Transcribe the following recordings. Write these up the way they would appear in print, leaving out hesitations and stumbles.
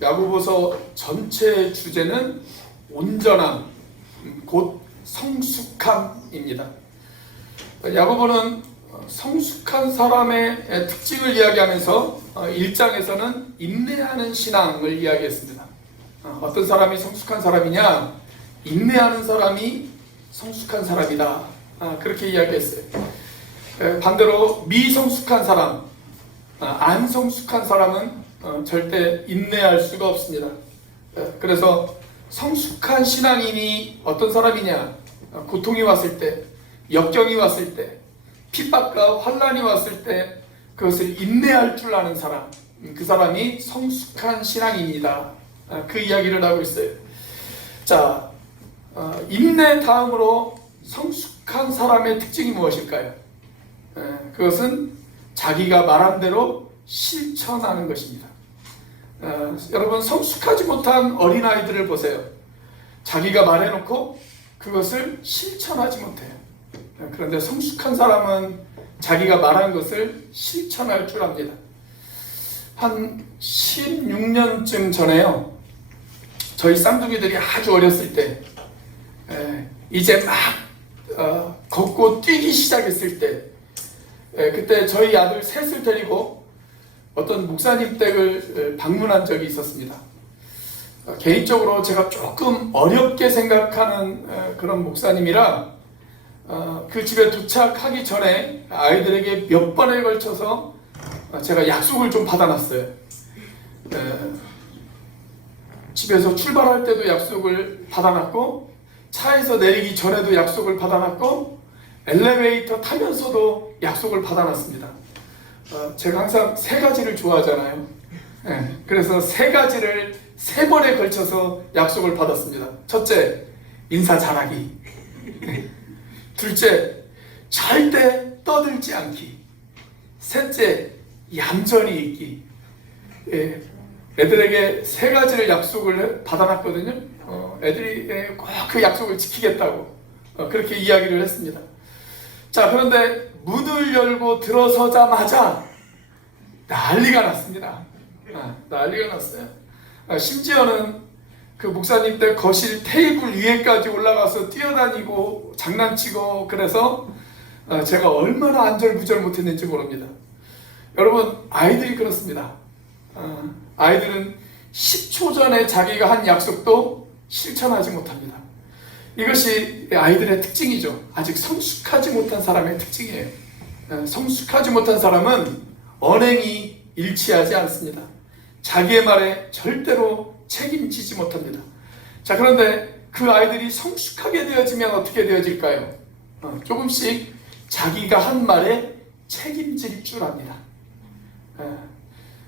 야고보서 전체 주제는 온전함, 곧 성숙함입니다. 야고보는 성숙한 사람의 특징을 이야기하면서 1장에서는 인내하는 신앙을 이야기했습니다. 어떤 사람이 성숙한 사람이냐? 인내하는 사람이 성숙한 사람이다. 그렇게 이야기했어요. 반대로 미성숙한 사람, 안 성숙한 사람은 절대 인내할 수가 없습니다. 그래서 성숙한 신앙인이 어떤 사람이냐? 고통이 왔을 때, 역경이 왔을 때, 핍박과 환난이 왔을 때 그것을 인내할 줄 아는 사람, 그 사람이 성숙한 신앙입니다. 그 이야기를 하고 있어요. 자, 인내 다음으로 성숙한 사람의 특징이 무엇일까요? 그것은 자기가 말한 대로 실천하는 것입니다. 여러분, 성숙하지 못한 어린아이들을 보세요. 자기가 말해놓고 그것을 실천하지 못해요. 그런데 성숙한 사람은 자기가 말한 것을 실천할 줄 압니다. 한 16년쯤 전에요, 저희 쌍둥이들이 아주 어렸을 때, 이제 막 걷고 뛰기 시작했을 때, 그때 저희 아들 셋을 데리고 어떤 목사님 댁을 방문한 적이 있었습니다. 개인적으로 제가 조금 어렵게 생각하는 그런 목사님이라 그 집에 도착하기 전에 아이들에게 몇 번에 걸쳐서 제가 약속을 좀 받아놨어요. 집에서 출발할 때도 약속을 받아놨고, 차에서 내리기 전에도 약속을 받아놨고, 엘리베이터 타면서도 약속을 받아놨습니다. 제가 항상 세 가지를 좋아하잖아요. 그래서 세 가지를 3번에 걸쳐서 약속을 받았습니다. 첫째, 인사 잘하기. 둘째, 절대 떠들지 않기. 셋째, 얌전히 있기. 애들에게 3가지를 약속을 받아놨거든요. 애들이 꼭 그 약속을 지키겠다고 그렇게 이야기를 했습니다. 자, 그런데 문을 열고 들어서자마자 난리가 났습니다. 난리가 났어요. 심지어는 그 목사님 때 거실 테이블 위에까지 올라가서 뛰어다니고 장난치고, 그래서 제가 얼마나 안절부절 못했는지 모릅니다. 여러분, 아이들이 그렇습니다. 아이들은 10초 전에 자기가 한 약속도 실천하지 못합니다. 이것이 아이들의 특징이죠. 아직 성숙하지 못한 사람의 특징이에요. 성숙하지 못한 사람은 언행이 일치하지 않습니다. 자기의 말에 절대로 책임지지 못합니다. 자, 그런데 그 아이들이 성숙하게 되어지면 어떻게 되어질까요? 조금씩 자기가 한 말에 책임질 줄 압니다.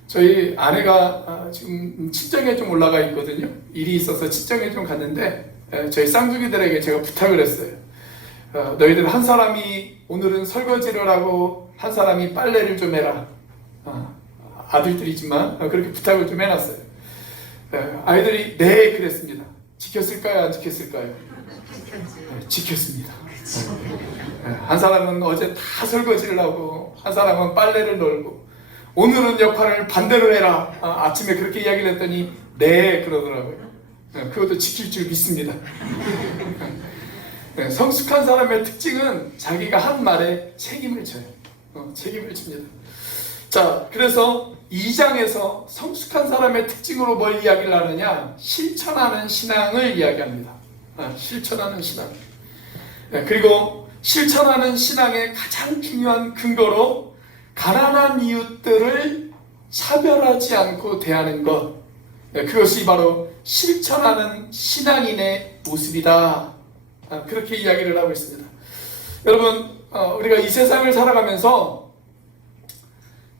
저희 아내가 지금 친정에 좀 올라가 있거든요. 일이 있어서 친정에 좀 갔는데, 저희 쌍둥이들에게 제가 부탁을 했어요. 너희들 한 사람이 오늘은 설거지를 하고 한 사람이 빨래를 좀 해라. 아들들이지만 그렇게 부탁을 좀 해놨어요. 아이들이 네, 그랬습니다. 지켰을까요? 안 지켰을까요? 지켰습니다. 한 사람은 어제 다 설거지를 하고 한 사람은 빨래를 널고, 오늘은 역할을 반대로 해라. 아침에 그렇게 이야기를 했더니 네, 그러더라고요. 그것도 지킬 줄 믿습니다. 성숙한 사람의 특징은 자기가 한 말에 책임을 져요. 책임을 집니다. 자, 그래서 2장에서 성숙한 사람의 특징으로 뭘 이야기를 하느냐? 실천하는 신앙을 이야기합니다. 실천하는 신앙. 그리고 실천하는 신앙의 가장 중요한 근거로 가난한 이웃들을 차별하지 않고 대하는 것, 그것이 바로 실천하는 신앙인의 모습이다. 그렇게 이야기를 하고 있습니다. 여러분, 우리가 이 세상을 살아가면서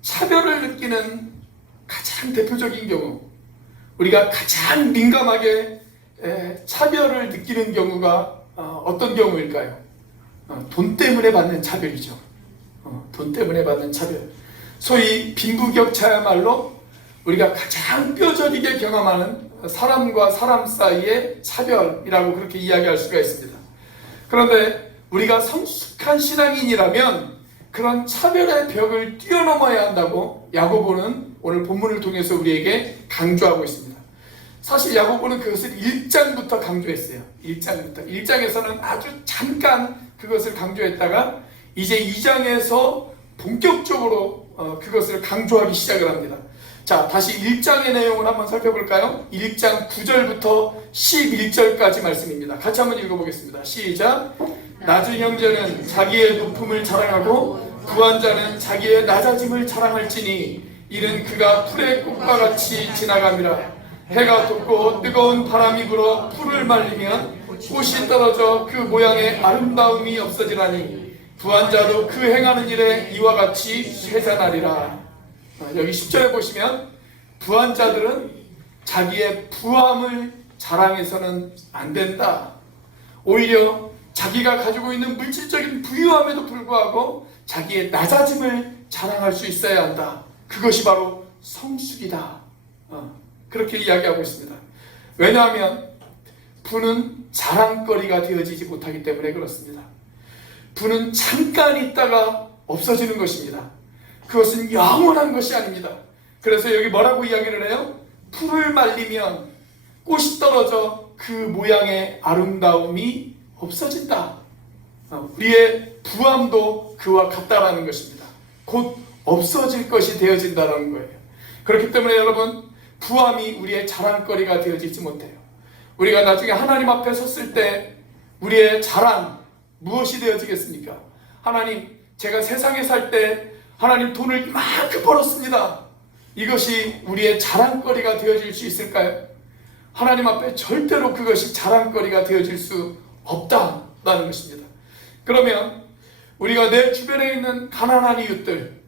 차별을 느끼는 가장 대표적인 경우, 우리가 가장 민감하게 차별을 느끼는 경우가 어떤 경우일까요? 돈 때문에 받는 차별이죠. 돈 때문에 받는 차별. 소위 빈부격차야말로 우리가 가장 뼈저리게 경험하는 사람과 사람 사이의 차별이라고 그렇게 이야기할 수가 있습니다. 그런데 우리가 성숙한 신앙인이라면 그런 차별의 벽을 뛰어넘어야 한다고 야고보는 오늘 본문을 통해서 우리에게 강조하고 있습니다. 사실 야고보는 그것을 1장부터 강조했어요. 1장부터. 1장에서는 아주 잠깐 그것을 강조했다가 이제 2장에서 본격적으로 그것을 강조하기 시작을 합니다. 자, 다시 1장의 내용을 한번 살펴볼까요? 1장 9절부터 11절까지 말씀입니다. 같이 한번 읽어보겠습니다. 시작. 낮은 형제는 자기의 높음을 자랑하고 부한 자는 자기의 낮아짐을 자랑할지니 이는 그가 풀의 꽃과 같이 지나감이라. 해가 돋고 뜨거운 바람이 불어 풀을 말리면 꽃이 떨어져 그 모양의 아름다움이 없어지나니 부한 자도 그 행하는 일에 이와 같이 쇠잔하리라. 여기 10절에 보시면 부한 자들은 자기의 부함을 자랑해서는 안 된다. 오히려 자기가 가지고 있는 물질적인 부유함에도 불구하고 자기의 낮아짐을 자랑할 수 있어야 한다. 그것이 바로 성숙이다. 그렇게 이야기하고 있습니다. 왜냐하면 부는 자랑거리가 되어지지 못하기 때문에 그렇습니다. 부는 잠깐 있다가 없어지는 것입니다. 그것은 영원한 것이 아닙니다. 그래서 여기 뭐라고 이야기를 해요? 풀을 말리면 꽃이 떨어져 그 모양의 아름다움이 없어진다. 우리의 부함도 그와 같다라는 것입니다. 곧 없어질 것이 되어진다는 거예요. 그렇기 때문에 여러분, 부함이 우리의 자랑거리가 되어지지 못해요. 우리가 나중에 하나님 앞에 섰을 때 우리의 자랑 무엇이 되어지겠습니까? 하나님, 제가 세상에 살 때 하나님 돈을 이만큼 벌었습니다. 이것이 우리의 자랑거리가 되어질 수 있을까요? 하나님 앞에 절대로 그것이 자랑거리가 되어질 수 없다라는 것입니다. 그러면 우리가 내 주변에 있는 가난한 이웃들,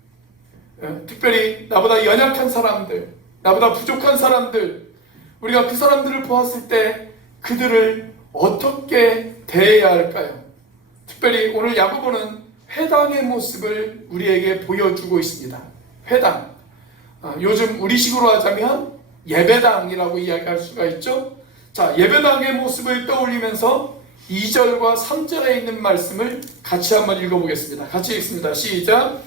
특별히 나보다 연약한 사람들, 나보다 부족한 사람들, 우리가 그 사람들을 보았을 때 그들을 어떻게 대해야 할까요? 특별히 오늘 야고보는 회당의 모습을 우리에게 보여주고 있습니다. 회당. 요즘 우리식으로 하자면 예배당이라고 이야기할 수가 있죠. 자, 예배당의 모습을 떠올리면서 2절과 3절에 있는 말씀을 같이 한번 읽어보겠습니다. 같이 읽습니다. 시작.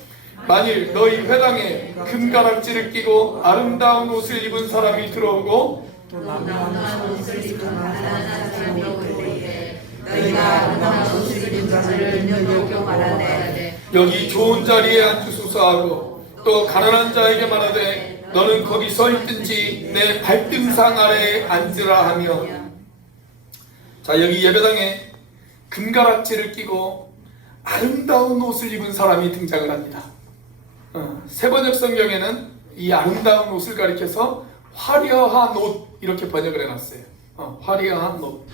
만일 너희 회당에 금가락지를 끼고 아름다운 옷을 입은 사람이 들어오고 또 아름다운 옷을 입은 가난한 사람이 들어오되 너희가 아름다운 옷을 입은 자를 눈여겨 말하되 여기 좋은 자리에 앉으소서 하고 또 가난한 자에게 말하되 너는 거기 서 있든지 내 발등상 아래에 앉으라 하며. 자, 여기 예배당에 금가락지를 끼고 아름다운 옷을 입은 사람이 등장을 합니다. 세번역 성경에는 이 아름다운 옷을 가리켜서 화려한 옷 이렇게 번역을 해놨어요. 화려한 옷.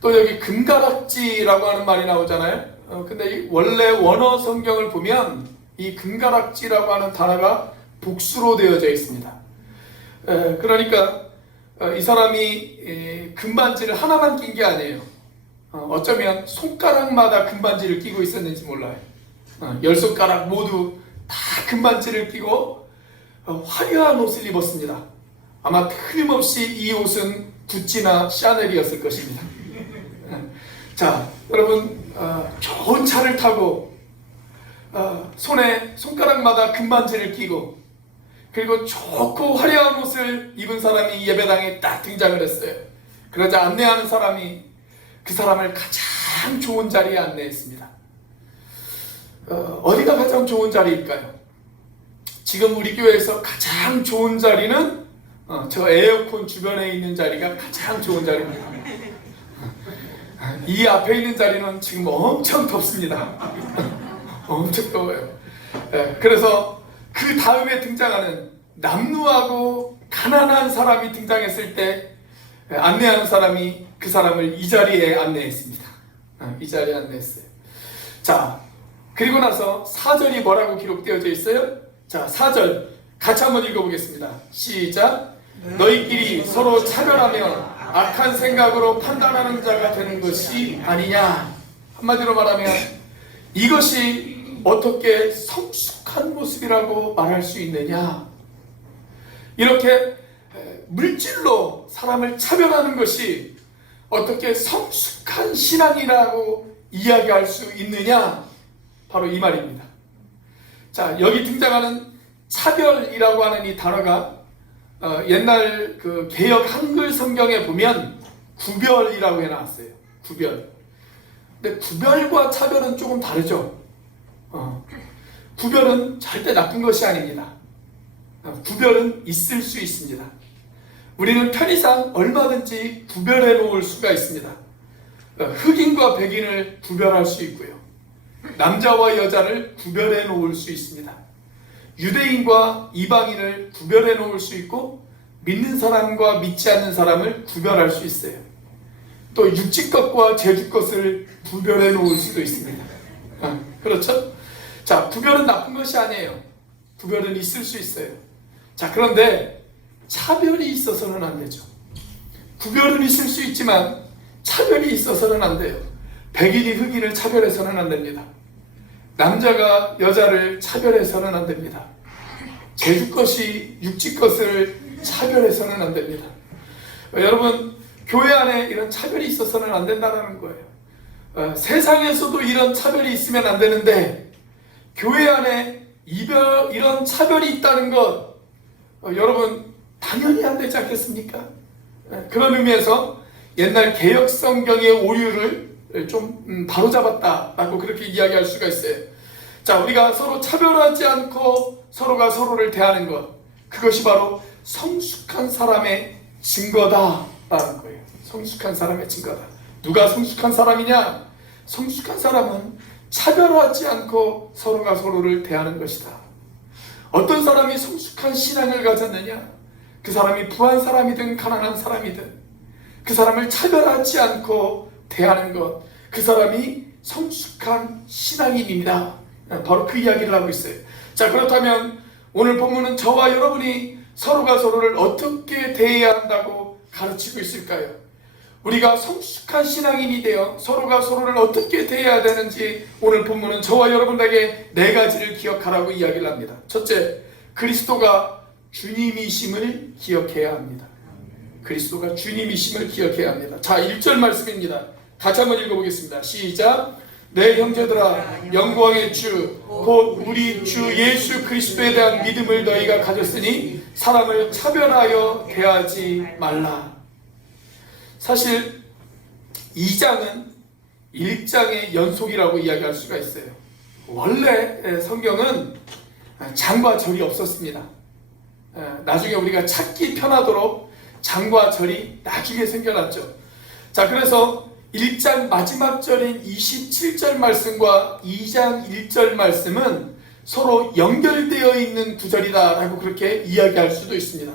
또 여기 금가락지라고 하는 말이 나오잖아요. 근데 원래 원어 성경을 보면 이 금가락지라고 하는 단어가 복수로 되어져 있습니다. 그러니까 이 사람이 금반지를 하나만 낀 게 아니에요. 어쩌면 손가락마다 금반지를 끼고 있었는지 몰라요. 10손가락 모두 다 금반지를 끼고 화려한 옷을 입었습니다. 아마 틀림없이 이 옷은 구찌나 샤넬이었을 것입니다. 자, 여러분, 좋은 차를 타고 손에 손가락마다 금반지를 끼고 그리고 좋고 화려한 옷을 입은 사람이 예배당에 딱 등장을 했어요. 그러자 안내하는 사람이 그 사람을 가장 좋은 자리에 안내했습니다. 어디가 가장 좋은 자리일까요? 지금 우리 교회에서 가장 좋은 자리는 저 에어컨 주변에 있는 자리가 가장 좋은 자리입니다. 이 앞에 있는 자리는 지금 엄청 덥습니다. 엄청 더워요. 그래서 그 다음에 등장하는 남루하고 가난한 사람이 등장했을 때 안내하는 사람이 그 사람을 이 자리에 안내했습니다. 이 자리에 안내했어요. 자, 그리고 나서 4절이 뭐라고 기록되어져 있어요? 자, 4절 같이 한번 읽어보겠습니다. 시작. 너희끼리 서로 차별하며 악한 생각으로 판단하는 자가 되는 것이 아니냐. 한마디로 말하면 이것이 어떻게 성숙한 모습이라고 말할 수 있느냐. 이렇게 물질로 사람을 차별하는 것이 어떻게 성숙한 신앙이라고 이야기할 수 있느냐. 바로 이 말입니다. 자, 여기 등장하는 차별이라고 하는 이 단어가 옛날 그 개역 한글 성경에 보면 구별이라고 해놨어요. 구별. 근데 구별과 차별은 조금 다르죠. 구별은 절대 나쁜 것이 아닙니다. 구별은 있을 수 있습니다. 우리는 편의상 얼마든지 구별해 놓을 수가 있습니다. 흑인과 백인을 구별할 수 있고요. 남자와 여자를 구별해 놓을 수 있습니다. 유대인과 이방인을 구별해 놓을 수 있고 믿는 사람과 믿지 않는 사람을 구별할 수 있어요. 또 육지 것과 제주 것을 구별해 놓을 수도 있습니다. 그렇죠? 자, 구별은 나쁜 것이 아니에요. 구별은 있을 수 있어요. 자, 그런데 차별이 있어서는 안 되죠. 구별은 있을 수 있지만 차별이 있어서는 안 돼요. 백인이 흑인을 차별해서는 안 됩니다. 남자가 여자를 차별해서는 안 됩니다. 제주 것이 육지 것을 차별해서는 안 됩니다. 여러분, 교회 안에 이런 차별이 있어서는 안 된다는 거예요. 세상에서도 이런 차별이 있으면 안 되는데 교회 안에 이런 차별이 있다는 것 여러분 당연히 안 되지 않겠습니까? 그런 의미에서 옛날 개역 성경의 오류를 좀 바로잡았다라고 그렇게 이야기할 수가 있어요. 자, 우리가 서로 차별하지 않고 서로가 서로를 대하는 것, 그것이 바로 성숙한 사람의 증거다라는 거예요. 성숙한 사람의 증거다. 누가 성숙한 사람이냐? 성숙한 사람은 차별하지 않고 서로가 서로를 대하는 것이다. 어떤 사람이 성숙한 신앙을 가졌느냐? 그 사람이 부한 사람이든 가난한 사람이든 그 사람을 차별하지 않고 대하는 것, 그 사람이 성숙한 신앙인입니다. 바로 그 이야기를 하고 있어요. 자, 그렇다면 오늘 본문은 저와 여러분이 서로가 서로를 어떻게 대해야 한다고 가르치고 있을까요? 우리가 성숙한 신앙인이 되어 서로가 서로를 어떻게 대해야 되는지 오늘 본문은 저와 여러분에게 4가지를 기억하라고 이야기를 합니다. 첫째, 그리스도가 주님이심을 기억해야 합니다. 그리스도가 주님이심을 기억해야 합니다. 자, 1절 말씀입니다. 같이 한번 읽어보겠습니다. 시작. 내 형제들아, 영광의 주 곧 우리 주 예수 그리스도에 대한 믿음을 너희가 가졌으니 사람을 차별하여 대하지 말라. 사실 2장은 1장의 연속이라고 이야기할 수가 있어요. 원래 성경은 장과 절이 없었습니다. 나중에 우리가 찾기 편하도록 장과 절이 나중에 생겨났죠. 자, 그래서 1장 마지막 절인 27절 말씀과 2장 1절 말씀은 서로 연결되어 있는 구절이다라고 그렇게 이야기할 수도 있습니다.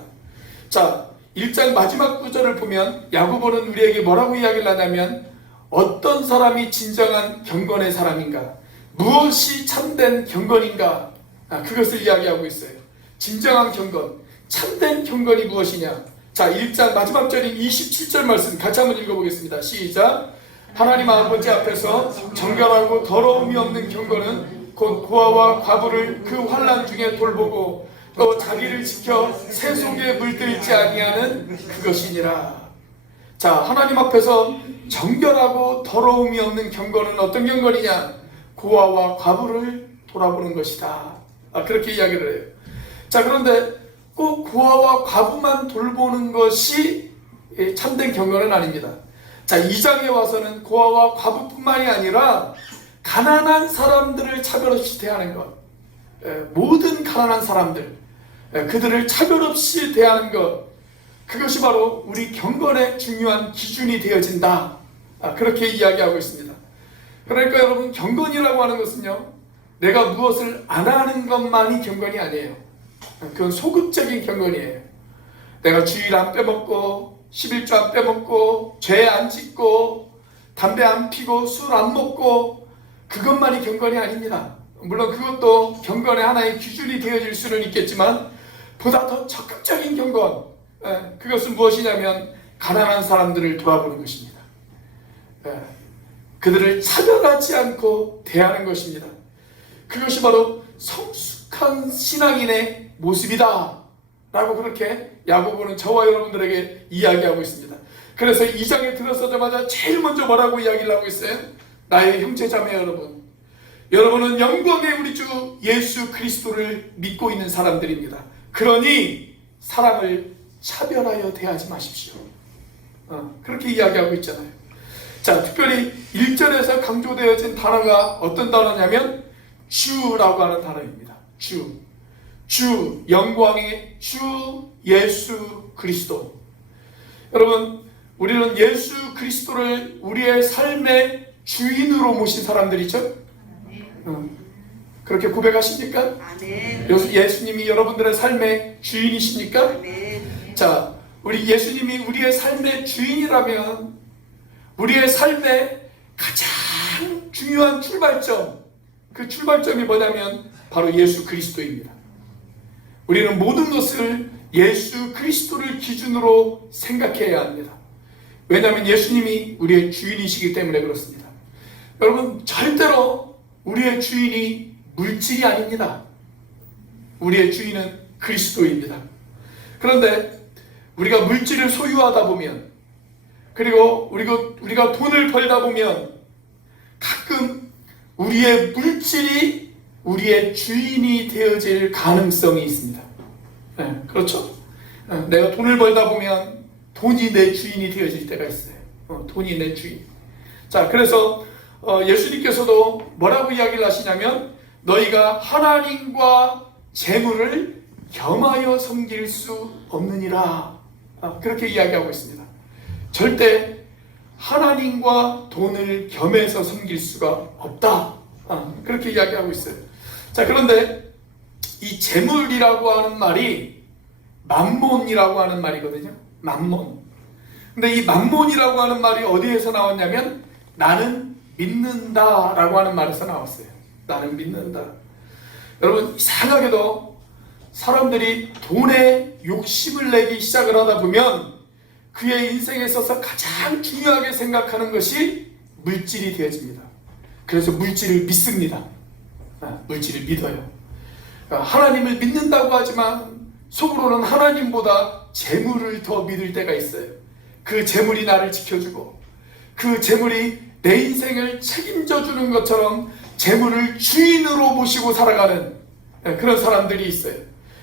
자, 1장 마지막 구절을 보면 야고보는 우리에게 뭐라고 이야기를 하냐면 어떤 사람이 진정한 경건의 사람인가? 무엇이 참된 경건인가? 그것을 이야기하고 있어요. 진정한 경건, 참된 경건이 무엇이냐? 자, 1장 마지막 절인 27절 말씀 같이 한번 읽어보겠습니다. 시작. 하나님 아버지 앞에서 정결하고 더러움이 없는 경건은 곧 고아와 과부를 그 환난 중에 돌보고 또 자기를 지켜 새 속에 물들지 아니하는 그것이니라. 자, 하나님 앞에서 정결하고 더러움이 없는 경건은 어떤 경건이냐? 고아와 과부를 돌아보는 것이다. 그렇게 이야기를 해요. 자, 그런데 꼭 고아와 과부만 돌보는 것이 참된 경건은 아닙니다. 자, 2장에 와서는 고아와 과부뿐만이 아니라 가난한 사람들을 차별 없이 대하는 것, 모든 가난한 사람들, 그들을 차별 없이 대하는 것, 그것이 바로 우리 경건의 중요한 기준이 되어진다. 그렇게 이야기하고 있습니다. 그러니까 여러분, 경건이라고 하는 것은요, 내가 무엇을 안 하는 것만이 경건이 아니에요. 그건 소극적인 경건이에요. 내가 주일 안 빼먹고 11조 안 빼먹고 죄 안 짓고 담배 안 피고 술 안 먹고 그것만이 경건이 아닙니다. 물론 그것도 경건의 하나의 기준이 되어질 수는 있겠지만 보다 더 적극적인 경건, 그것은 무엇이냐면 가난한 사람들을 돌아보는 것입니다. 그들을 차별하지 않고 대하는 것입니다. 그것이 바로 성숙한 신앙인의 모습이다 라고 그렇게 야고보는 저와 여러분들에게 이야기하고 있습니다. 그래서 2장에 들어서자마자 제일 먼저 뭐라고 이야기를 하고 있어요? 나의 형제자매 여러분, 여러분은 영광의 우리 주 예수 그리스도를 믿고 있는 사람들입니다. 그러니 사람을 차별하여 대하지 마십시오. 그렇게 이야기하고 있잖아요. 자, 특별히 1절에서 강조되어진 단어가 어떤 단어냐면 주라고 하는 단어입니다. 주, 영광의 주 예수 그리스도. 여러분, 우리는 예수 그리스도를 우리의 삶의 주인으로 모신 사람들이죠? 그렇게 고백하십니까? 예수님이 여러분들의 삶의 주인이십니까? 자, 우리 예수님이 우리의 삶의 주인이라면 우리의 삶의 가장 중요한 출발점, 그 출발점이 뭐냐면 바로 예수 그리스도입니다. 우리는 모든 것을 예수 그리스도를 기준으로 생각해야 합니다. 왜냐하면 예수님이 우리의 주인이시기 때문에 그렇습니다. 여러분, 절대로 우리의 주인이 물질이 아닙니다. 우리의 주인은 그리스도입니다. 그런데 우리가 물질을 소유하다 보면, 그리고 우리가 돈을 벌다 보면 가끔 우리의 물질이 우리의 주인이 되어질 가능성이 있습니다. 네, 그렇죠? 내가 돈을 벌다 보면 돈이 내 주인이 되어질 때가 있어요. 돈이 내 주인. 자, 그래서 예수님께서도 뭐라고 이야기를 하시냐면 너희가 하나님과 재물을 겸하여 섬길 수 없느니라. 그렇게 이야기하고 있습니다. 절대 하나님과 돈을 겸해서 섬길 수가 없다. 그렇게 이야기하고 있어요. 자, 그런데 이 재물이라고 하는 말이 맘몬이라고 하는 말이거든요. 맘몬. 근데 이 맘몬이라고 하는 말이 어디에서 나왔냐면 나는 믿는다 라고 하는 말에서 나왔어요. 나는 믿는다. 여러분, 이상하게도 사람들이 돈에 욕심을 내기 시작을 하다 보면 그의 인생에 있어서 가장 중요하게 생각하는 것이 물질이 되어집니다. 그래서 물질을 믿습니다. 물질을 믿어요. 하나님을 믿는다고 하지만 속으로는 하나님보다 재물을 더 믿을 때가 있어요. 그 재물이 나를 지켜주고 그 재물이 내 인생을 책임져 주는 것처럼 재물을 주인으로 모시고 살아가는 그런 사람들이 있어요.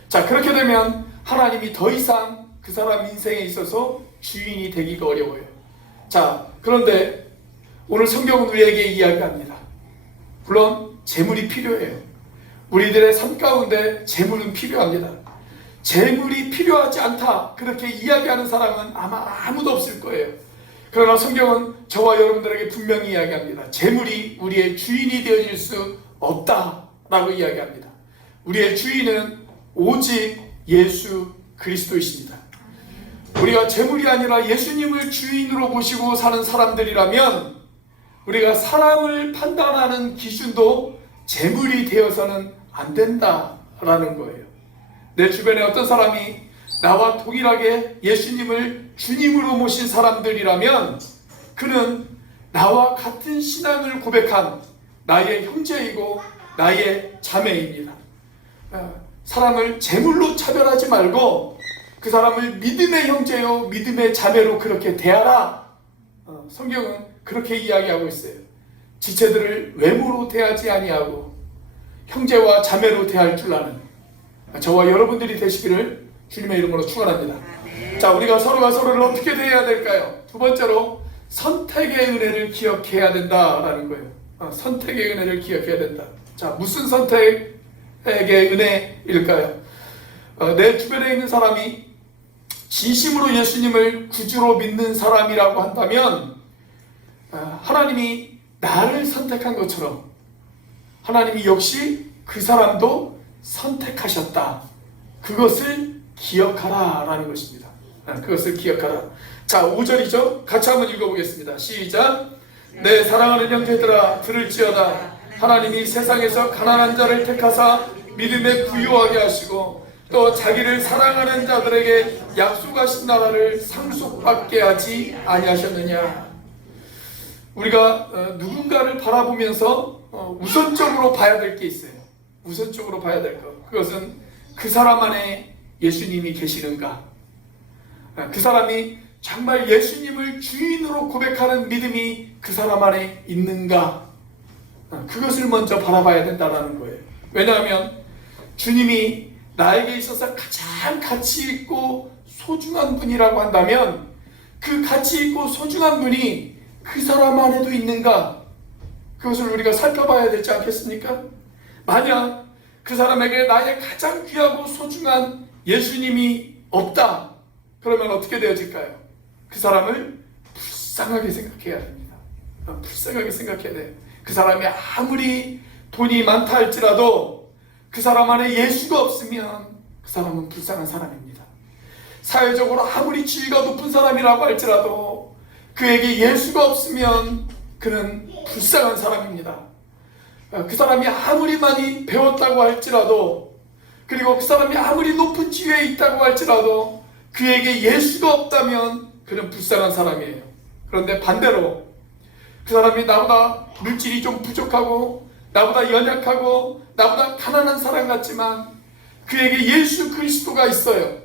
자, 그렇게 되면 하나님이 더 이상 그 사람 인생에 있어서 주인이 되기가 어려워요. 자, 그런데 오늘 성경은 우리에게 이야기합니다. 물론 재물이 필요해요. 우리들의 삶 가운데 재물은 필요합니다. 재물이 필요하지 않다 그렇게 이야기하는 사람은 아마 아무도 없을 거예요. 그러나 성경은 저와 여러분들에게 분명히 이야기합니다. 재물이 우리의 주인이 되어질 수 없다라고 이야기합니다. 우리의 주인은 오직 예수 그리스도이십니다. 우리가 재물이 아니라 예수님을 주인으로 모시고 사는 사람들이라면 우리가 사람을 판단하는 기준도 재물이 되어서는 안 된다라는 거예요. 내 주변에 어떤 사람이 나와 동일하게 예수님을 주님으로 모신 사람들이라면 그는 나와 같은 신앙을 고백한 나의 형제이고 나의 자매입니다. 사람을 재물로 차별하지 말고 그 사람을 믿음의 형제요 믿음의 자매로 그렇게 대하라. 성경은 그렇게 이야기하고 있어요. 지체들을 외모로 대하지 아니하고 형제와 자매로 대할 줄 아는 저와 여러분들이 되시기를 주님의 이름으로 축원합니다. 자, 우리가 서로가 서로를 어떻게 대해야 될까요? 두 번째로 선택의 은혜를 기억해야 된다라는 거예요. 선택의 은혜를 기억해야 된다. 자, 무슨 선택의 은혜일까요? 내 주변에 있는 사람이 진심으로 예수님을 구주로 믿는 사람이라고 한다면 하나님이 나를 선택한 것처럼 하나님이 역시 그 사람도 선택하셨다. 그것을 기억하라 라는 것입니다. 그것을 기억하라. 자, 5절이죠. 같이 한번 읽어보겠습니다. 시작. 내 사랑하는 형제들아 들을지어다. 하나님이 세상에서 가난한 자를 택하사 믿음에 부유하게 하시고 또 자기를 사랑하는 자들에게 약속하신 나라를 상속받게 하지 아니하셨느냐. 우리가 누군가를 바라보면서 우선적으로 봐야 될 게 있어요. 우선적으로 봐야 될 것. 그것은 그 사람 안에 예수님이 계시는가? 그 사람이 정말 예수님을 주인으로 고백하는 믿음이 그 사람 안에 있는가? 그것을 먼저 바라봐야 된다는 거예요. 왜냐하면 주님이 나에게 있어서 가장 가치 있고 소중한 분이라고 한다면 그 가치 있고 소중한 분이 그 사람 안에도 있는가? 그것을 우리가 살펴봐야 되지 않겠습니까? 만약 그 사람에게 나의 가장 귀하고 소중한 예수님이 없다, 그러면 어떻게 되어질까요? 그 사람을 불쌍하게 생각해야 됩니다. 불쌍하게 생각해야 돼요. 그 사람이 아무리 돈이 많다 할지라도 그 사람 안에 예수가 없으면 그 사람은 불쌍한 사람입니다. 사회적으로 아무리 지위가 높은 사람이라고 할지라도 그에게 예수가 없으면 그는 불쌍한 사람입니다. 그 사람이 아무리 많이 배웠다고 할지라도, 그리고 그 사람이 아무리 높은 지위에 있다고 할지라도 그에게 예수가 없다면 그는 불쌍한 사람이에요. 그런데 반대로 그 사람이 나보다 물질이 좀 부족하고 나보다 연약하고 나보다 가난한 사람 같지만 그에게 예수 그리스도가 있어요.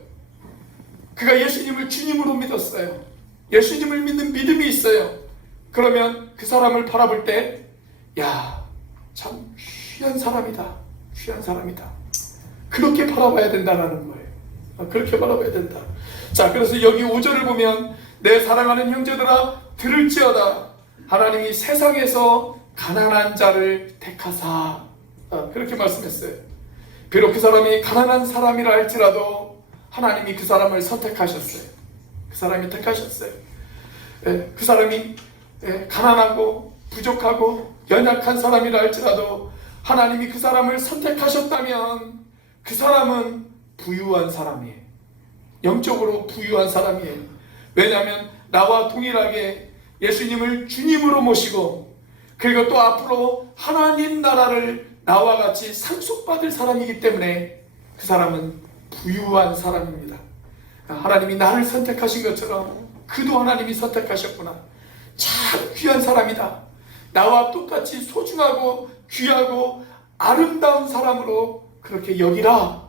그가 예수님을 주님으로 믿었어요. 예수님을 믿는 믿음이 있어요. 그러면 그 사람을 바라볼 때, 야, 참 귀한 사람이다. 귀한 사람이다. 그렇게 바라봐야 된다는 거예요. 그렇게 바라봐야 된다. 자, 그래서 여기 5절을 보면 내 사랑하는 형제들아 들을지어다. 하나님이 세상에서 가난한 자를 택하사. 그렇게 말씀했어요. 비록 그 사람이 가난한 사람이라 할지라도 하나님이 그 사람을 선택하셨어요. 그 사람이 택하셨어요. 그 사람이 가난하고 부족하고 연약한 사람이라 할지라도 하나님이 그 사람을 선택하셨다면 그 사람은 부유한 사람이에요. 영적으로 부유한 사람이에요. 왜냐하면 나와 동일하게 예수님을 주님으로 모시고 그리고 또 앞으로 하나님 나라를 나와 같이 상속받을 사람이기 때문에 그 사람은 부유한 사람입니다. 하나님이 나를 선택하신 것처럼 그도 하나님이 선택하셨구나. 참 귀한 사람이다. 나와 똑같이 소중하고 귀하고 아름다운 사람으로 그렇게 여기라.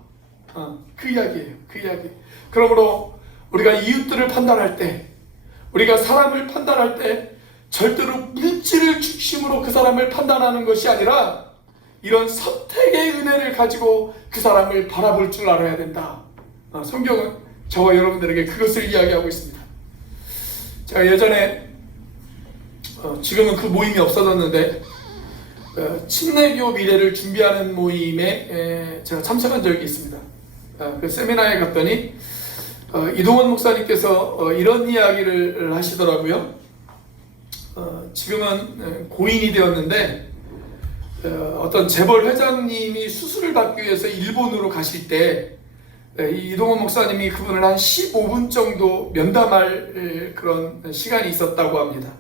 그 이야기예요. 그 이야기. 그러므로 우리가 이웃들을 판단할 때, 우리가 사람을 판단할 때 절대로 물질을 중심으로 그 사람을 판단하는 것이 아니라 이런 선택의 은혜를 가지고 그 사람을 바라볼 줄 알아야 된다. 성경은 저와 여러분들에게 그것을 이야기하고 있습니다. 제가 예전에 지금은 그 모임이 없어졌는데 침례교 미래를 준비하는 모임에 제가 참석한 적이 있습니다. 그 세미나에 갔더니 이동원 목사님께서 이런 이야기를 하시더라고요. 지금은 고인이 되었는데 어떤 재벌 회장님이 수술을 받기 위해서 일본으로 가실 때 이동원 목사님이 그분을 한 15분 정도 면담할 그런 시간이 있었다고 합니다.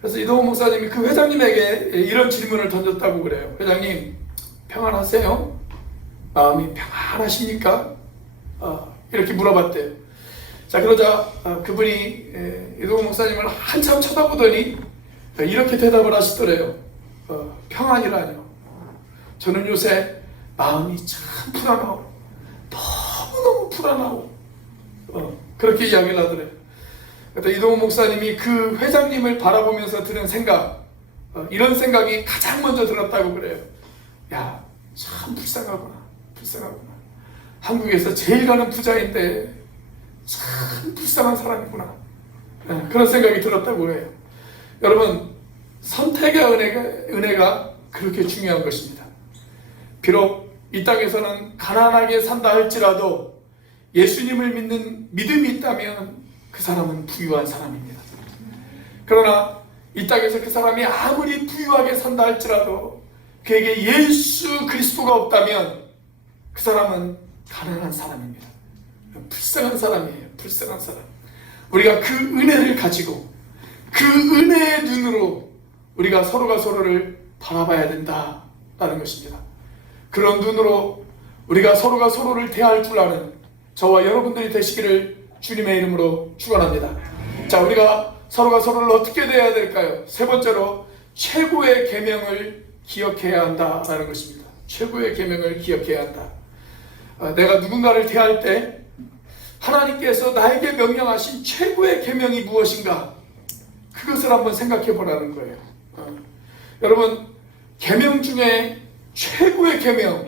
그래서 이동원 목사님이 그 회장님에게 이런 질문을 던졌다고 그래요. 회장님, 평안하세요? 마음이 평안하십니까? 이렇게 물어봤대요. 자, 그러자 그분이 이동원 목사님을 한참 쳐다보더니 이렇게 대답을 하시더래요. 평안이라뇨. 저는 요새 마음이 참 불안하고 너무너무 불안하고 그렇게 이야기를 하더래요. 그래서 이동원 목사님이 그 회장님을 바라보면서 드는 생각, 이런 생각이 가장 먼저 들었다고 그래요. 야, 참 불쌍하구나. 불쌍하구나. 한국에서 제일 가는 부자인데 참 불쌍한 사람이구나. 그런 생각이 들었다고 해요. 여러분, 선택의 은혜가 그렇게 중요한 것입니다. 비록 이 땅에서는 가난하게 산다 할지라도 예수님을 믿는 믿음이 있다면 그 사람은 부유한 사람입니다. 그러나 이 땅에서 그 사람이 아무리 부유하게 산다 할지라도 그에게 예수 그리스도가 없다면 그 사람은 가난한 사람입니다. 불쌍한 사람이에요. 불쌍한 사람. 우리가 그 은혜를 가지고 그 은혜의 눈으로 우리가 서로가 서로를 바라봐야 된다라는 것입니다. 그런 눈으로 우리가 서로가 서로를 대할 줄 아는 저와 여러분들이 되시기를 주님의 이름으로 축원합니다. 자, 우리가 서로가 서로를 어떻게 대해야 될까요? 세 번째로 최고의 계명을 기억해야 한다라는 것입니다. 최고의 계명을 기억해야 한다. 내가 누군가를 대할 때 하나님께서 나에게 명령하신 최고의 계명이 무엇인가? 그것을 한번 생각해 보라는 거예요. 여러분, 계명 중에 최고의 계명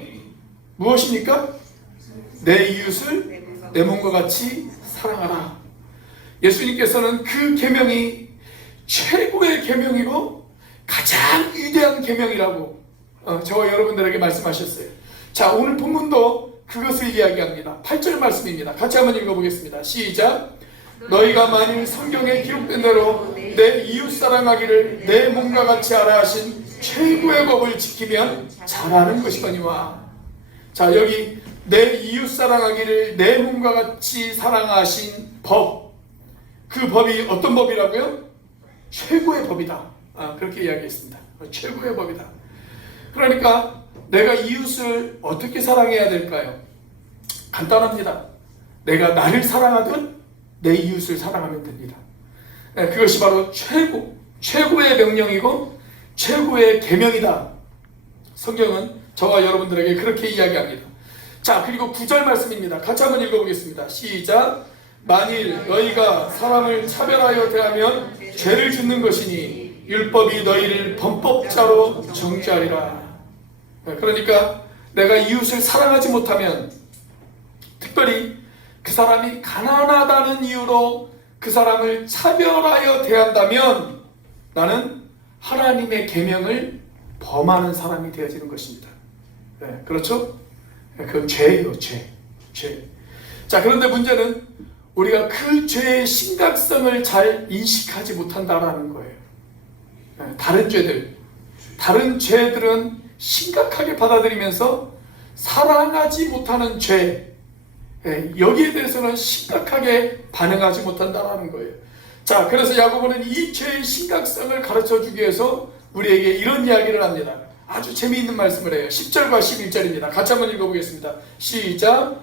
무엇입니까? 내 이웃을 내 몸과 같이 사랑하라. 예수님께서는 그 계명이 최고의 계명이고 가장 위대한 계명이라고 저와 여러분들에게 말씀하셨어요. 자, 오늘 본문도 그것을 이야기합니다. 8절 말씀입니다. 같이 한번 읽어보겠습니다. 시작. 너희가 만일 성경에 기록된 대로 내 이웃 사랑하기를 내 몸과 같이 하라 하신 최고의 법을 지키면 잘하는 것이거니와. 자, 여기 내 이웃 사랑하기를 내 몸과 같이 사랑하신 법, 그 법이 어떤 법이라고요? 최고의 법이다. 그렇게 이야기했습니다. 최고의 법이다. 그러니까 내가 이웃을 어떻게 사랑해야 될까요? 간단합니다. 내가 나를 사랑하듯 내 이웃을 사랑하면 됩니다. 그것이 바로 최고의 명령이고 최고의 계명이다. 성경은 저와 여러분들에게 그렇게 이야기합니다. 자, 그리고 9절 말씀입니다. 같이 한번 읽어보겠습니다. 시작. 만일 너희가 사람을 차별하여 대하면 죄를 짓는 것이니 율법이 너희를 범법자로 정죄하리라. 그러니까 내가 이웃을 사랑하지 못하면, 특별히 그 사람이 가난하다는 이유로 그 사람을 차별하여 대한다면 나는 하나님의 계명을 범하는 사람이 되어지는 것입니다. 그렇죠? 그건 죄예요, 죄. 자, 그런데 문제는 우리가 그 죄의 심각성을 잘 인식하지 못한다라는 거예요. 다른 죄들은 심각하게 받아들이면서 사랑하지 못하는 죄, 여기에 대해서는 심각하게 반응하지 못한다는 거예요. 자, 그래서 야고보는 이 죄의 심각성을 가르쳐 주기 위해서 우리에게 이런 이야기를 합니다. 아주 재미있는 말씀을 해요. 10절과 11절입니다. 같이 한번 읽어보겠습니다. 시작.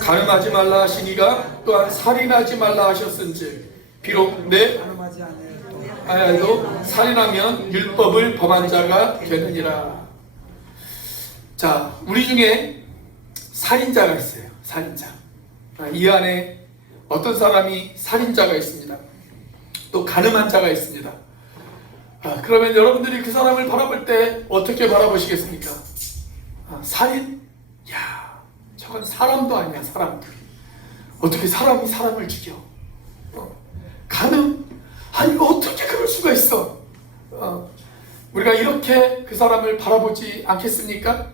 가늠하지 말라 하시니가 또한 살인하지 말라 하셨은즉 비록 내 아야도 살인하면 율법을 범한 자가 되느니라. 자, 우리 중에 살인자가 있어요. 살인자. 이 안에 어떤 사람이 살인자가 있습니다. 또 간음한 자가 있습니다. 그러면 여러분들이 그 사람을 바라볼 때 어떻게 바라보시겠습니까? 살인? 야, 저건 사람도 아니야, 사람들. 어떻게 사람이 사람을 죽여? 간음? 아니, 어떻게 그럴 수가 있어? 우리가 이렇게 그 사람을 바라보지 않겠습니까?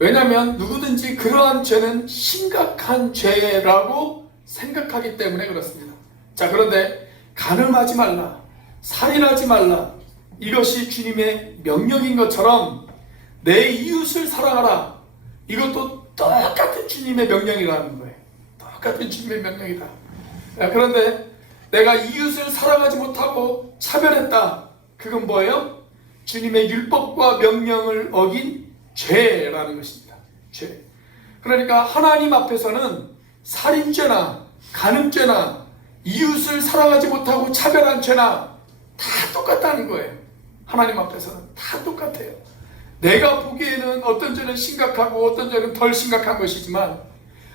왜냐하면 누구든지 그러한 죄는 심각한 죄라고 생각하기 때문에 그렇습니다. 자, 그런데 간음하지 말라, 살인하지 말라, 이것이 주님의 명령인 것처럼 내 이웃을 사랑하라, 이것도 똑같은 주님의 명령이라는 거예요. 똑같은 주님의 명령이다. 그런데 내가 이웃을 사랑하지 못하고 차별했다, 그건 뭐예요? 주님의 율법과 명령을 어긴 죄라는 것입니다. 죄. 그러니까 하나님 앞에서는 살인죄나 간음죄나 이웃을 사랑하지 못하고 차별한 죄나 다 똑같다는 거예요. 하나님 앞에서는 다 똑같아요. 내가 보기에는 어떤 죄는 심각하고 어떤 죄는 덜 심각한 것이지만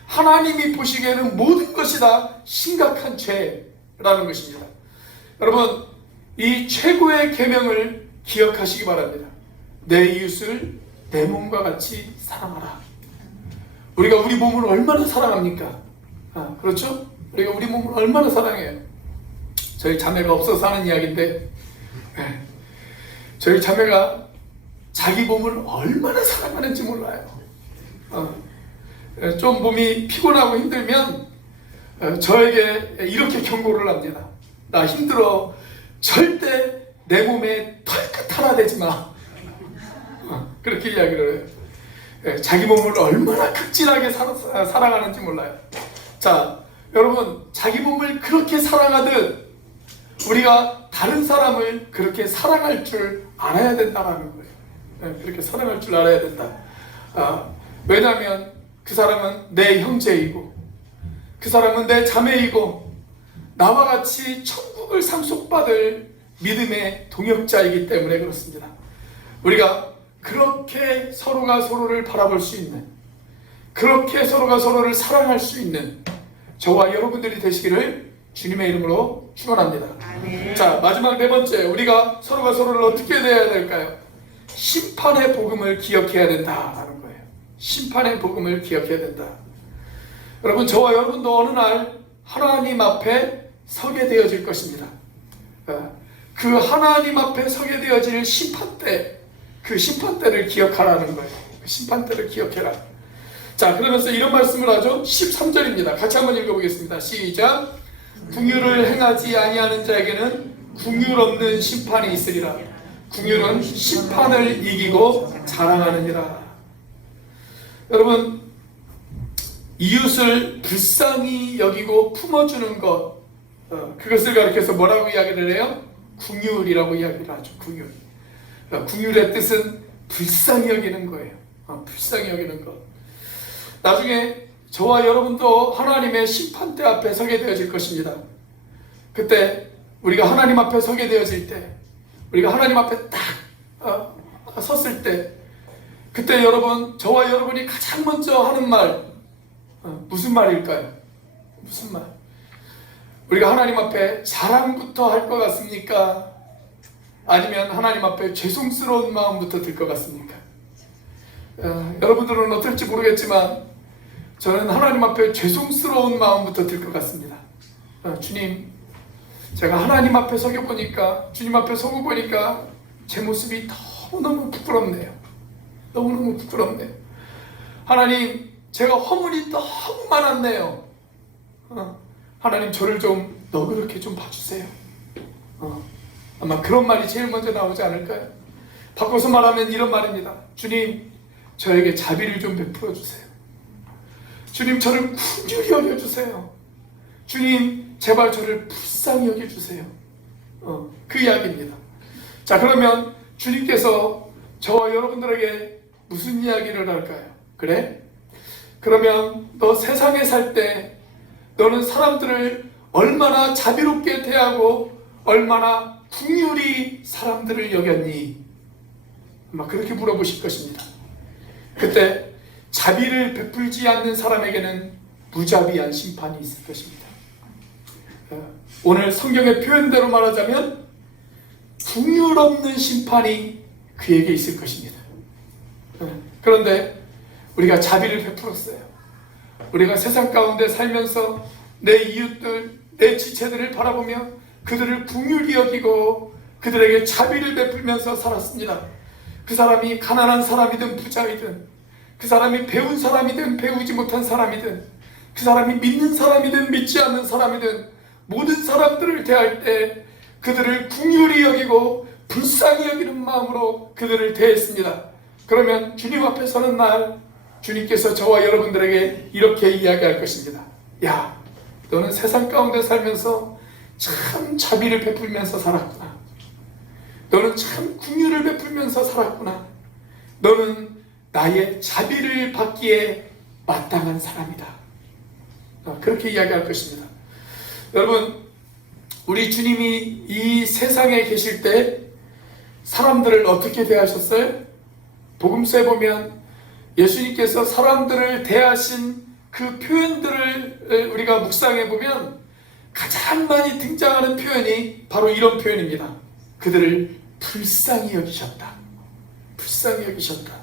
하나님이 보시기에는 모든 것이 다 심각한 죄라는 것입니다. 여러분, 이 최고의 계명을 기억하시기 바랍니다. 내 이웃을 내 몸과 같이 사랑하라. 우리가 우리 몸을 얼마나 사랑합니까? 그렇죠? 우리가 우리 몸을 얼마나 사랑해요? 저희 자매가 없어서 하는 이야기인데, 저희 자매가 자기 몸을 얼마나 사랑하는지 몰라요. 좀 몸이 피곤하고 힘들면 저에게 이렇게 경고를 합니다. 나 힘들어. 절대 내 몸에 털끝 하나 대지 마. 그렇게 이야기를 해요. 자기 몸을 얼마나 극진하게 사랑하는지 몰라요. 자, 여러분, 자기 몸을 그렇게 사랑하듯 우리가 다른 사람을 그렇게 사랑할 줄 알아야 된다는 거예요. 그렇게 사랑할 줄 알아야 된다. 왜냐하면 그 사람은 내 형제이고 그 사람은 내 자매이고 나와 같이 천국을 상속받을 믿음의 동역자이기 때문에 그렇습니다. 우리가 그렇게 서로가 서로를 바라볼 수 있는, 그렇게 서로가 서로를 사랑할 수 있는 저와 여러분들이 되시기를 주님의 이름으로 축원합니다. 아멘. 자, 마지막 네 번째, 우리가 서로가 서로를 어떻게 대해야 될까요? 심판의 복음을 기억해야 된다라는 거예요. 심판의 복음을 기억해야 된다. 여러분, 저와 여러분도 어느 날 하나님 앞에 서게 되어질 것입니다. 그 하나님 앞에 서게 되어질 심판대, 그 심판대를 기억하라는 거예요. 그 심판대를 기억해라. 자, 그러면서 이런 말씀을 하죠. 13절입니다. 같이 한번 읽어보겠습니다. 시작. 궁율을 행하지 아니하는 자에게는 궁율 없는 심판이 있으리라. 궁율은 심판을 이기고 자랑하느니라. 여러분, 이웃을 불쌍히 여기고 품어주는 것, 그것을 가리켜서 뭐라고 이야기를 해요? 궁율이라고 이야기를 하죠. 궁율. 궁율의 뜻은 불쌍히 여기는 거예요. 불쌍히 여기는 것. 나중에 저와 여러분도 하나님의 심판대 앞에 서게 되어질 것입니다. 그때 우리가 하나님 앞에 서게 되어질 때, 우리가 하나님 앞에 딱 섰을 때, 그때 여러분, 저와 여러분이 가장 먼저 하는 말, 무슨 말일까요? 무슨 말? 우리가 하나님 앞에 자랑부터 할 것 같습니까? 아니면 하나님 앞에 죄송스러운 마음부터 들 것 같습니까? 여러분들은 어떨지 모르겠지만 저는 하나님 앞에 죄송스러운 마음부터 들 것 같습니다. 주님, 제가 하나님 앞에 서게 보니까, 주님 앞에 서고 보니까 제 모습이 너무너무 부끄럽네요. 너무너무 부끄럽네요. 하나님, 제가 허물이 너무 많았네요. 하나님, 저를 좀 너그럽게 좀 봐주세요. 아마 그런 말이 제일 먼저 나오지 않을까요? 바꿔서 말하면 이런 말입니다. 주님, 저에게 자비를 좀 베풀어 주세요. 주님, 저를 긍휼히 여겨주세요. 주님, 제발 저를 불쌍히 여겨주세요. 그 이야기입니다. 자, 그러면 주님께서 저와 여러분들에게 무슨 이야기를 할까요? 그래? 그러면 너 세상에 살 때 너는 사람들을 얼마나 자비롭게 대하고 얼마나 긍휼히 사람들을 여겼니? 아마 그렇게 물어보실 것입니다. 그때 자비를 베풀지 않는 사람에게는 무자비한 심판이 있을 것입니다. 오늘 성경의 표현대로 말하자면 긍휼 없는 심판이 그에게 있을 것입니다. 그런데 우리가 자비를 베풀었어요. 우리가 세상 가운데 살면서 내 이웃들, 내 지체들을 바라보며 그들을 긍휼히 여기고 그들에게 자비를 베풀면서 살았습니다. 그 사람이 가난한 사람이든 부자이든, 그 사람이 배운 사람이든 배우지 못한 사람이든, 그 사람이 믿는 사람이든 믿지 않는 사람이든, 모든 사람들을 대할 때 그들을 긍휼히 여기고 불쌍히 여기는 마음으로 그들을 대했습니다. 그러면 주님 앞에 서는 날 주님께서 저와 여러분들에게 이렇게 이야기할 것입니다. 야, 너는 세상 가운데 살면서 참 자비를 베풀면서 살았구나. 너는 참 긍휼을 베풀면서 살았구나. 너는 나의 자비를 받기에 마땅한 사람이다. 그렇게 이야기할 것입니다. 여러분, 우리 주님이 이 세상에 계실 때 사람들을 어떻게 대하셨어요? 복음서에 보면 예수님께서 사람들을 대하신 그 표현들을 우리가 묵상해 보면 가장 많이 등장하는 표현이 바로 이런 표현입니다. 그들을 불쌍히 여기셨다. 불쌍히 여기셨다.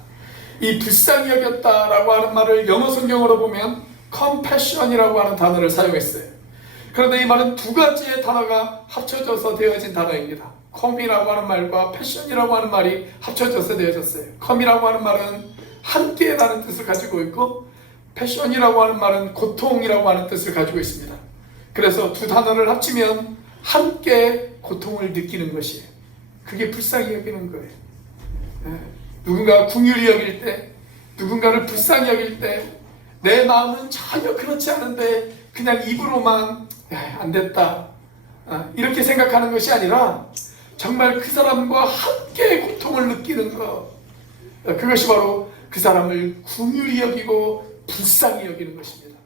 이 불쌍히 여겼다라고 하는 말을 영어 성경으로 보면 compassion이라고 하는 단어를 사용했어요. 그런데 이 말은 두 가지의 단어가 합쳐져서 되어진 단어입니다. com이라고 하는 말과 passion이라고 하는 말이 합쳐져서 되어졌어요. com이라고 하는 말은 함께라는 뜻을 가지고 있고 passion이라고 하는 말은 고통이라고 하는 뜻을 가지고 있습니다. 그래서 두 단어를 합치면 함께 고통을 느끼는 것이에요. 그게 불쌍히 여기는 거예요. 누군가 긍휼히 여길 때, 누군가를 불쌍히 여길 때 내 마음은 전혀 그렇지 않은데 그냥 입으로만 안 됐다 이렇게 생각하는 것이 아니라 정말 그 사람과 함께 고통을 느끼는 것, 그것이 바로 그 사람을 긍휼히 여기고 불쌍히 여기는 것입니다.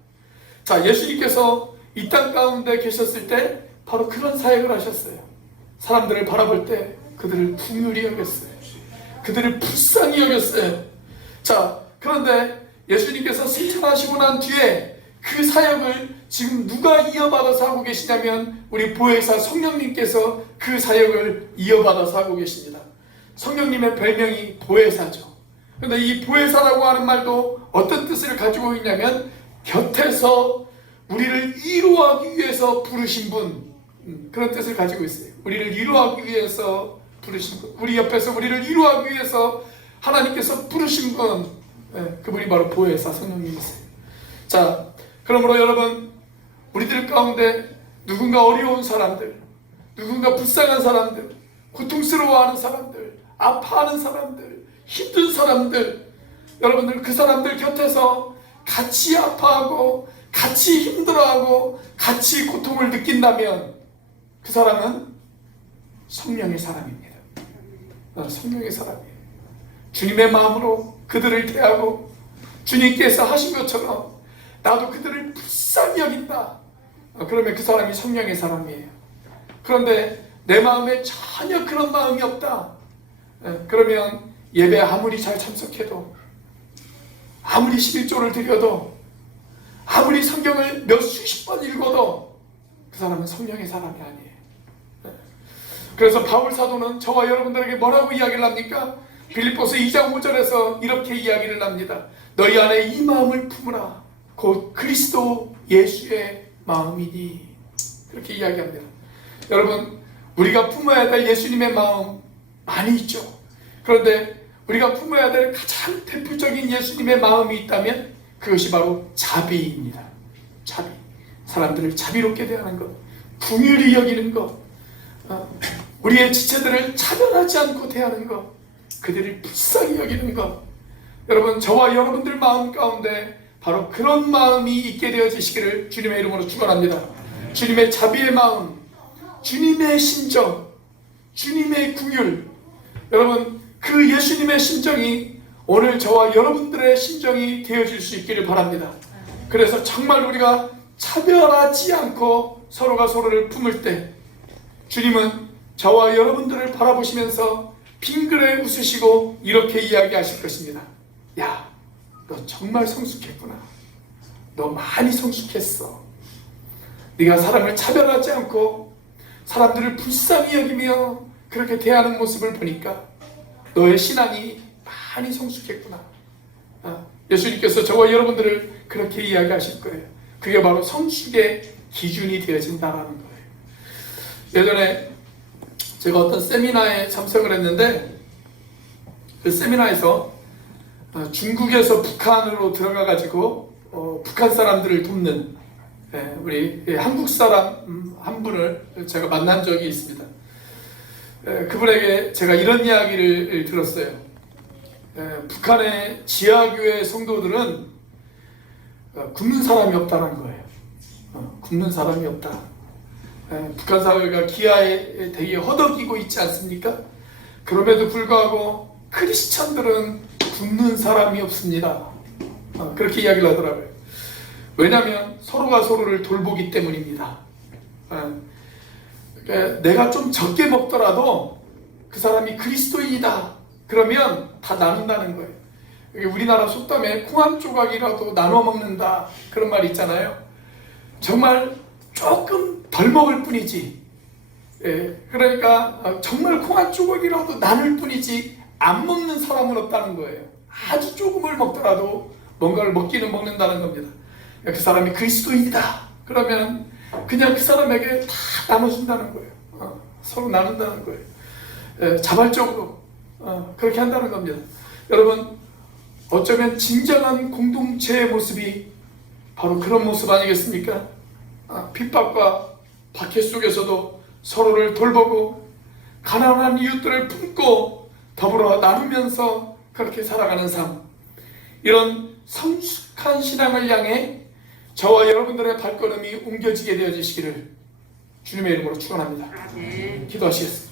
자, 예수님께서 이 땅 가운데 계셨을 때 바로 그런 사역을 하셨어요. 사람들을 바라볼 때 그들을 긍휼히 여겼어요. 그들을 불쌍히 여겼어요. 자, 그런데 예수님께서 승천하시고 난 뒤에 그 사역을 지금 누가 이어받아서 하고 계시냐면 우리 보혜사 성령님께서 그 사역을 이어받아서 하고 계십니다. 성령님의 별명이 보혜사죠. 그런데 이 보혜사라고 하는 말도 어떤 뜻을 가지고 있냐면 곁에서 우리를 위로하기 위해서 부르신 분, 그런 뜻을 가지고 있어요. 우리를 위로하기 위해서 부르신 분, 우리 옆에서 우리를 위로하기 위해서 하나님께서 부르신 분, 그분이 바로 보혜사 성령님이세요. 자, 그러므로 여러분, 우리들 가운데 누군가 어려운 사람들, 누군가 불쌍한 사람들, 고통스러워하는 사람들, 아파하는 사람들, 힘든 사람들, 여러분들 그 사람들 곁에서 같이 아파하고 같이 힘들어하고 같이 고통을 느낀다면 그 사람은 성령의 사람입니다. 성령의 사람이에요. 주님의 마음으로 그들을 대하고 주님께서 하신 것처럼 나도 그들을 불쌍히 여긴다. 그러면 그 사람이 성령의 사람이에요. 그런데 내 마음에 전혀 그런 마음이 없다. 그러면 예배 아무리 잘 참석해도, 아무리 11조를 드려도, 아무리 성경을 몇 수십 번 읽어도 그 사람은 성령의 사람이 아니에요. 그래서 바울 사도는 저와 여러분들에게 뭐라고 이야기를 합니까? 빌립보서 2장 5절에서 이렇게 이야기를 합니다. 너희 안에 이 마음을 품으라. 곧 그리스도 예수의 마음이니. 그렇게 이야기합니다. 여러분, 우리가 품어야 될 예수님의 마음 많이 있죠. 그런데 우리가 품어야 될 가장 대표적인 예수님의 마음이 있다면 그것이 바로 자비입니다. 자비. 사람들을 자비롭게 대하는 것, 긍휼히 여기는 것, 우리의 지체들을 차별하지 않고 대하는 것, 그들을 불쌍히 여기는 것. 여러분, 저와 여러분들 마음 가운데 바로 그런 마음이 있게 되어지시기를 주님의 이름으로 축원합니다. 주님의 자비의 마음, 주님의 심정, 주님의 긍휼. 여러분, 그 예수님의 심정이 오늘 저와 여러분들의 심정이 되어질 수 있기를 바랍니다. 그래서 정말 우리가 차별하지 않고 서로가 서로를 품을 때 주님은 저와 여러분들을 바라보시면서 빙그레 웃으시고 이렇게 이야기하실 것입니다. 야, 너 정말 성숙했구나. 너 많이 성숙했어. 네가 사람을 차별하지 않고 사람들을 불쌍히 여기며 그렇게 대하는 모습을 보니까 너의 신앙이 많이 성숙했구나. 예수님께서 저와 여러분들을 그렇게 이야기하실 거예요. 그게 바로 성숙의 기준이 되어진다는 거예요. 예전에 제가 어떤 세미나에 참석을 했는데 그 세미나에서 중국에서 북한으로 들어가 가지고 북한 사람들을 돕는 우리 한국 사람 한 분을 제가 만난 적이 있습니다. 그분에게 제가 이런 이야기를 들었어요. 북한의 지하교회 성도들은 굶는 사람이 없다는 거예요. 굶는 사람이 없다. 북한 사회가 기아에 되게 허덕이고 있지 않습니까? 그럼에도 불구하고 크리스찬들은 굶는 사람이 없습니다. 그렇게 이야기를 하더라고요. 왜냐하면 서로가 서로를 돌보기 때문입니다. 내가 좀 적게 먹더라도 그 사람이 그리스도인이다. 그러면 다 나눈다는 거예요. 우리나라 속담에 콩 한 조각이라도 나눠 먹는다. 그런 말이 있잖아요. 정말 조금 덜 먹을 뿐이지. 그러니까 정말 콩 한 조각이라도 나눌 뿐이지 안 먹는 사람은 없다는 거예요. 아주 조금을 먹더라도 뭔가를 먹기는 먹는다는 겁니다. 그 사람이 그리스도인이다. 그러면 그냥 그 사람에게 다 나눠준다는 거예요. 서로 나눈다는 거예요. 자발적으로 그렇게 한다는 겁니다. 여러분, 어쩌면 진정한 공동체의 모습이 바로 그런 모습 아니겠습니까? 핍박과 박해 속에서도 서로를 돌보고 가난한 이웃들을 품고 더불어 나누면서 그렇게 살아가는 삶, 이런 성숙한 신앙을 향해 저와 여러분들의 발걸음이 옮겨지게 되어지시기를 주님의 이름으로 축원합니다. 기도하시겠습니다.